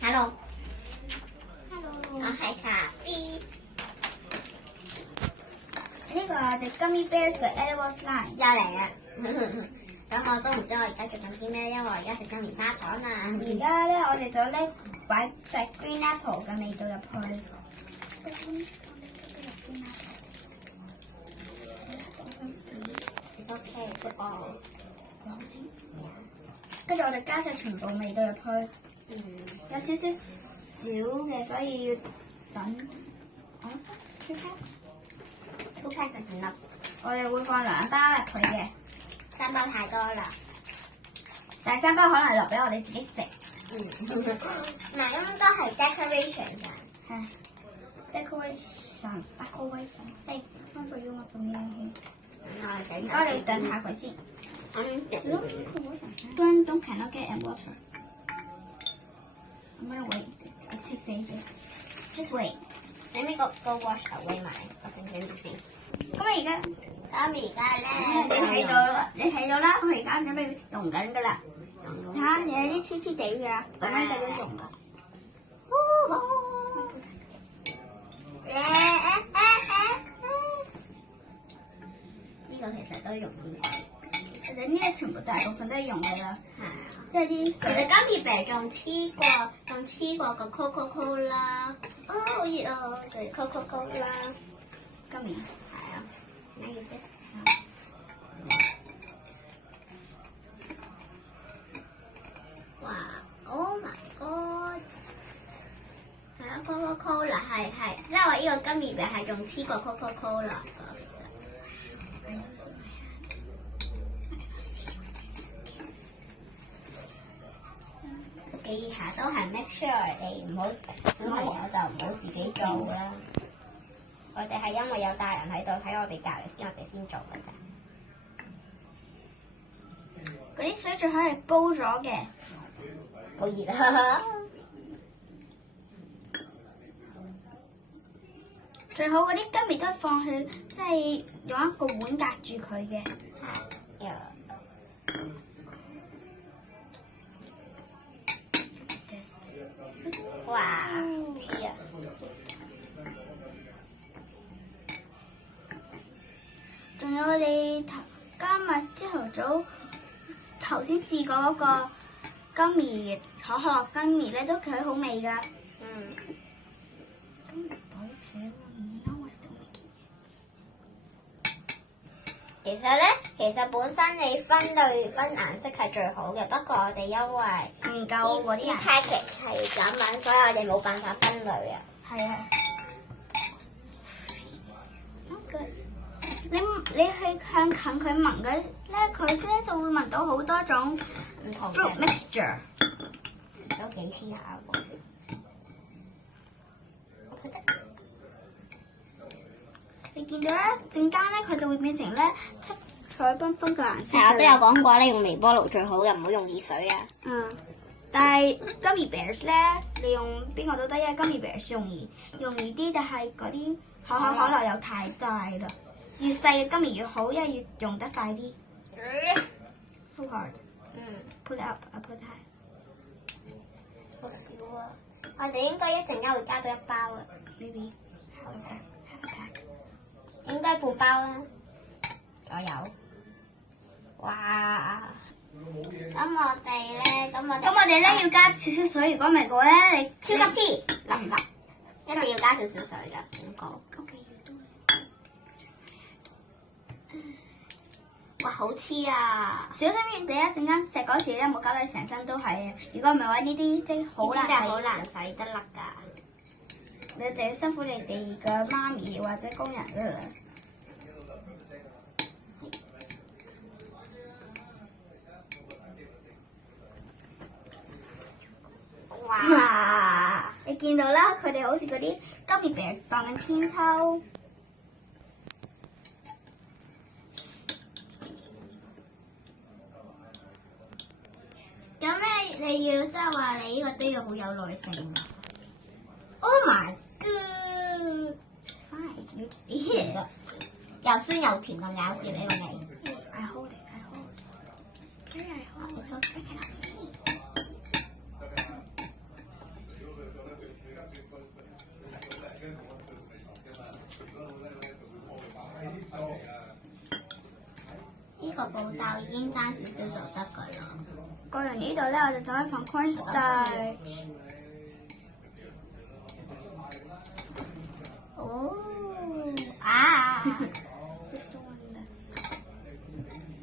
Hello， 我係卡 B。呢個係我哋 Gummy Bears 嘅 Edible Slime。又嚟啊！咁我都唔知我而家做緊啲咩，因為我而家食緊棉花糖啊。而家咧，我哋就咧擺隻 Green Apple 嘅味道入去。It's okay, put all。跟住我哋加晒全部味道入去。有少少少嘅，所以要等。2 pack 就行啦。我哋會放2包入去嘅。3包太多啦。第3包可能留俾我哋自己食。嗱，咁都係 decoration 㗎。係 decoration。Hey, one for you, one for me. 唔該，你等下佢先。Don't cannot get in water. I'm gonna wait. It takes ages. Just wait. Let me go wash away my everything. 咁而家咁而家咧，你睇到啦，我而家準備溶緊㗎啦。睇下你有啲黐黐地㗎，咁樣繼續溶㗎。呢個其實都容易。其實呢啲全部大部分都係溶㗎啦。係啊。即係啲其實Gummy Bear仲黐過個 Coca-Cola，好熱啊！就係 Coca-Cola。Gummy。係啊。咩意思？哇 ！Oh my god！ 係啊 ，Coca-Cola 係，即係話呢個Gummy Bear係仲黐過 Coca-Cola 㗎，其實。記下都係 make sure 你唔好小朋友就唔好自己做啦。我哋係因為有大人喺度睇我哋隔離先，我哋先做㗎咋。嗰啲水最好係煲咗嘅。好熱啊！最好嗰啲Gummy都放去，即係用一個碗隔住佢嘅。係。哇！黐啊！仲有我哋今日朝頭先試過嗰個Gummy可樂Gummy咧，都幾好味㗎。其實本身你分顏色係最好嘅，不過我哋因為唔夠嗰啲package 係咁樣，所以我哋冇辦法分類啊。係啊。你去向近佢聞嘅咧，佢咧就會聞到好多種唔同 fruit mixture。都幾黐下喎。你見到咧，陣間咧佢就會變成咧七彩繽紛嘅顏色。我都有講過咧，用微波爐最好嘅，唔好用熱水啊。但係Gummy Bears咧，你用邊個都得，因為Gummy Bears容易啲，但係嗰啲可樂又太大啦。越細嘅Gummy越好，因為越溶得快啲。So hard。Put up， put high。好少啊！我哋應該一陣間會加多1包啊。Maybe have a pack。應該半包啦。左右。哇！咁我哋咧要加少少水，如果唔係嘅話咧，你超級黐腍唔腍？一定要加少少水㗎，五個。哇，好黐啊！小心你一陣間食嗰時咧，冇搞到你成身都係啊！如果唔係話呢啲即係好難洗得甩㗎。你就要辛苦你哋嘅媽咪或者工人㗎啦。哇！你見到啦，佢哋好似嗰啲Gummy Bears當緊千秋。咁咧，你要即係話你呢個都要好有耐性啊 ！Oh my god！ Fine, you just eat it. 又酸又甜咁咬住呢個味。I hold it. It's okay. I cannot see. 個步驟已經爭少少就得㗎啦。過完呢度咧，我就走去放 cornstarch。哦，啊！ Just the one that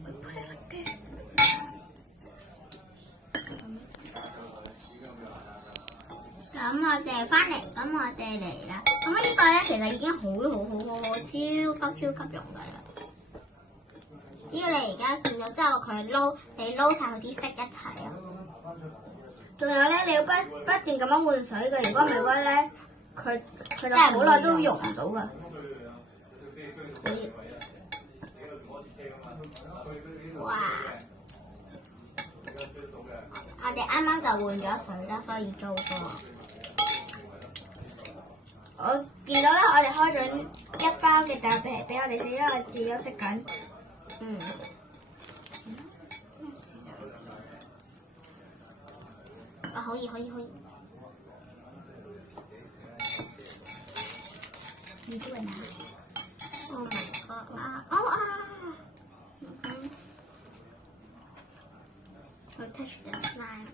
we put it like this. 咁我哋翻嚟，咁我哋嚟啦。咁呢個咧其實已經好超級溶㗎啦。只要你而家見到之後，你撈晒佢啲色一齊啊！仲有咧，你要不斷咁樣換水嘅，如果唔係嘅話咧，佢就好耐都溶唔到㗎。哇！我哋啱啱就換咗水啦，所以糟糕。我見到咧，我哋開咗一包嘅豆皮俾我哋食，因為我自己休息緊。嗯。啊，可以。你都會拿。Oh my god！ 啊！我 touch the slime。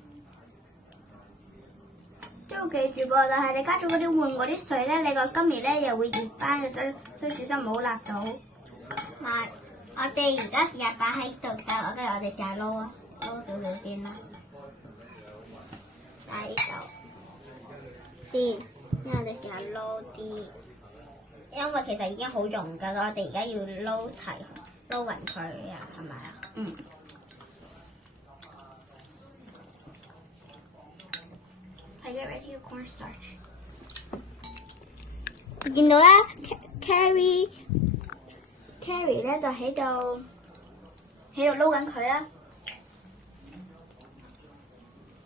都要記住噃，但係你加咗嗰啲換嗰啲水咧，你個金魚咧又會熱翻嘅，所以小心唔好辣到。我哋而家試下擺喺度就，跟住我哋試下撈啊，撈少少先啦。擺喺度先，因為我哋試下撈啲，因為其實已經好溶㗎啦，我哋而家要撈勻佢啊，係咪啊？嗯。I get ready to cornstarch。見到啦 ，Carrie 咧就喺度撈緊佢啦。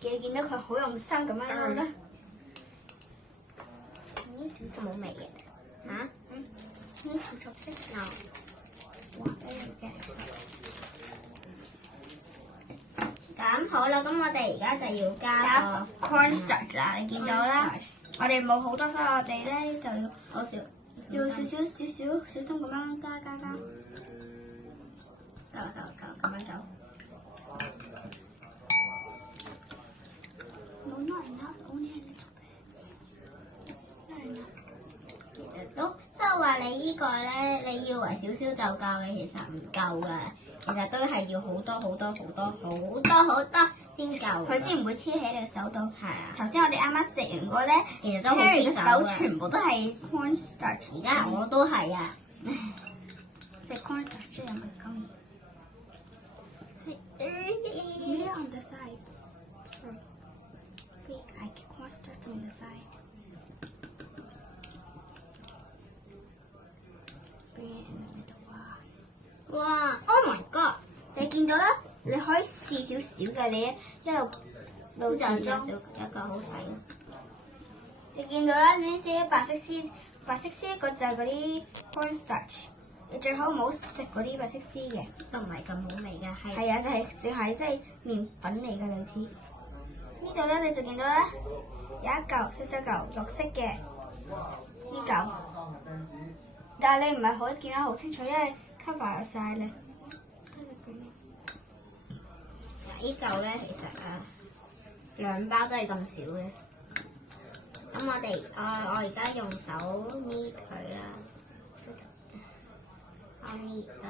你見到佢好用心咁樣撈啦。冇味嘅。嚇？呢條綠色有。哇！嘅。咁好啦，咁我哋而家就要加個 cornstarch 啦，你見到啦。我哋冇好多，所以我哋咧就要少心咁樣加。夠咁樣走。No, not enough. Only a little bit. Not enough. 其實都即係話你呢個咧，你以為少少就夠嘅，其實唔夠㗎。其實都係要好多先夠，佢先唔會黐喺你嘅手度。係啊。頭先我哋啱啱食完嗰咧，其實都好 Carrie 嘅手手啊全部都係 cornstarch。而家我都係啊。即係 cornstarch 即係咪咁？Here on the sides. Sorry. I get cornstarch on the side. Bring it in the middle. 哇 ！Oh my god！你見到啦？你可以試少少嘅，你一路就前一個中。好細。你見到啦？呢啲白色絲一個就係嗰啲 cornstarch。你最好唔好食嗰啲白色絲嘅，都唔係咁好味㗎，係啊，但係淨係即係麵粉嚟嘅類似。呢度咧你就見到咧有一嚿細嚿綠色嘅呢嚿，但係你唔係好見得好清楚，因為 cover 晒咧。呢嚿咧其實兩包都係咁少嘅。咁我而家用手搣佢啦，我搣啦。